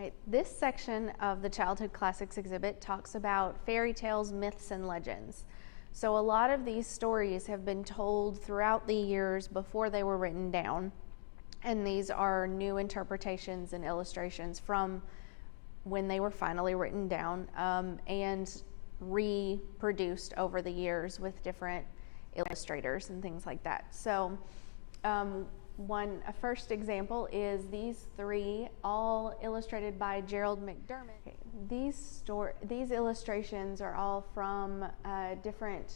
Right. This section of the Childhood Classics exhibit talks about fairy tales, myths, and legends. So a lot of these stories have been told throughout the years before they were written down, and these are new interpretations and illustrations from when they were finally written down, and reproduced over the years with different illustrators and things like that. So a first example is these three, all illustrated by Gerald McDermott. Okay. These illustrations are all from different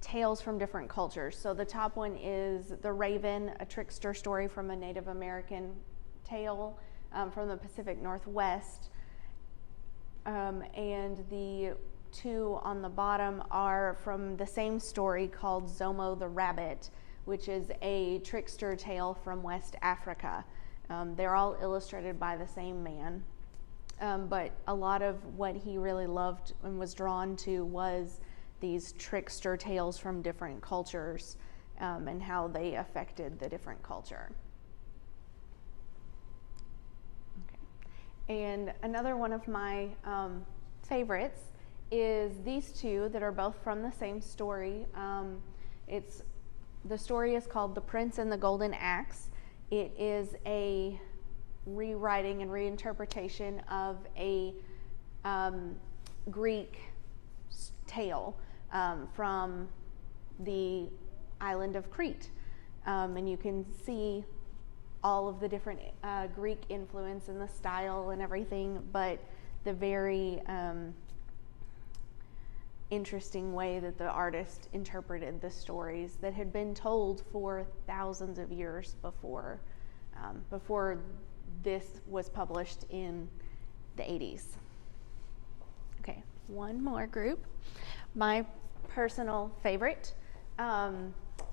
tales from different cultures. So the top one is The Raven, a trickster story from a Native American tale from the Pacific Northwest. And the two on the bottom are from the same story called Zomo the Rabbit, which is a trickster tale from West Africa. They're all illustrated by the same man, but a lot of what he really loved and was drawn to was these trickster tales from different cultures, and how they affected the different culture. Okay. And another one of my favorites is these two that are both from the same story. The story is called The Prince and the Golden Axe. It is a rewriting and reinterpretation of a Greek tale from the island of Crete. And you can see all of the different Greek influence and the style and everything, but the very interesting way that the artist interpreted the stories that had been told for thousands of years before this was published in the 80s. Okay, one more group. My personal favorite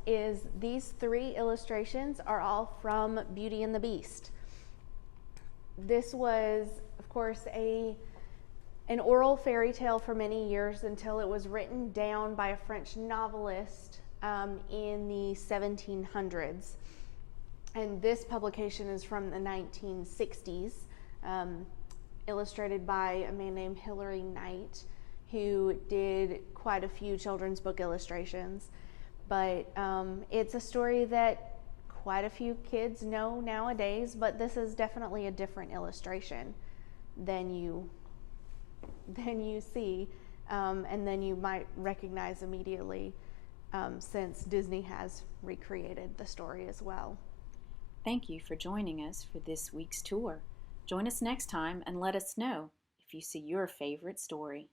is these three illustrations are all from Beauty and the Beast. This was, of course, an oral fairy tale for many years until it was written down by a French novelist in the 1700s. And this publication is from the 1960s, illustrated by a man named Hilary Knight, who did quite a few children's book illustrations. But it's a story that quite a few kids know nowadays, but this is definitely a different illustration than you see, and then you might recognize immediately, since Disney has recreated the story as well. Thank you for joining us for this week's tour. Join us next time and let us know if you see your favorite story.